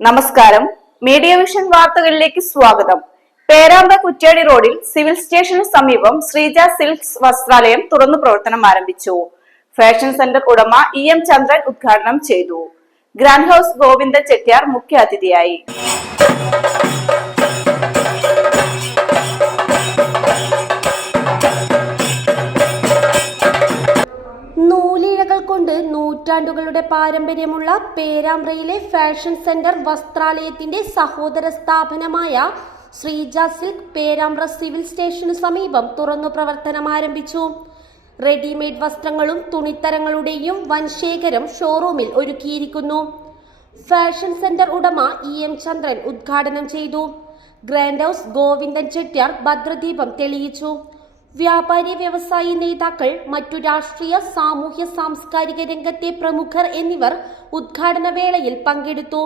നമസ്കാരം. Media vision വാർത്തകളിലേക്ക് സ്വാഗതം. പേരാമ്പ്ര കുറ്റ്യാടി റോഡിൽ സിവിൽ സ്റ്റേഷന് സമീപം ശ്രീജ സിൽക്സ് വസ്ത്രാലയം തുറന്നു പ്രവർത്തനം ആരംഭിച്ചു. ഫാഷൻ സെന്റർ ഉടമ EM ചന്ദ്രൻ ഉദ്ഘാടനം ചെയ്തു. ഗ്രാൻഡ് ഹൌസ് ഗോവിന്ദൻ ചെട്ടിയാർ മുഖ്യാതിഥിയായി. നൂലിഴകൾ കൊണ്ട് നൂറ്റാണ്ടുകളുടെ പാരമ്പര്യമുള്ള പേരാമ്പ്രയിലെ ഫാഷൻ സെന്റർ വസ്ത്രാലയത്തിന്റെ സഹോദര സ്ഥാപനമായ ശ്രീജ സിൽക്ക് പേരാമ്പ്ര സിവിൽ സ്റ്റേഷനു സമീപം തുറന്നു പ്രവർത്തനം ആരംഭിച്ചു. റെഡിമെയ്ഡ് വസ്ത്രങ്ങളും തുണിത്തരങ്ങളുടെയും വൻശേഖരം ഷോറൂമിൽ ഒരുക്കിയിരിക്കുന്നു. ഫാഷൻ സെന്റർ ഉടമ EM ചന്ദ്രൻ ഉദ്ഘാടനം ചെയ്തു. ഗ്രാൻഡ് ഹൌസ് ഗോവിന്ദൻ ചെട്ടിയാർ ഭദ്രദീപം തെളിയിച്ചു. വ്യാപാരി വ്യവസായി നേതാക്കൾ, മറ്റു രാഷ്ട്രീയ സാമൂഹ്യ സാംസ്കാരിക രംഗത്തെ പ്രമുഖർ എന്നിവർ ഉദ്ഘാടന വേളയിൽ പങ്കെടുത്തു.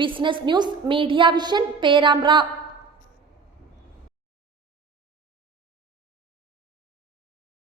Business news, media vision, Perambra.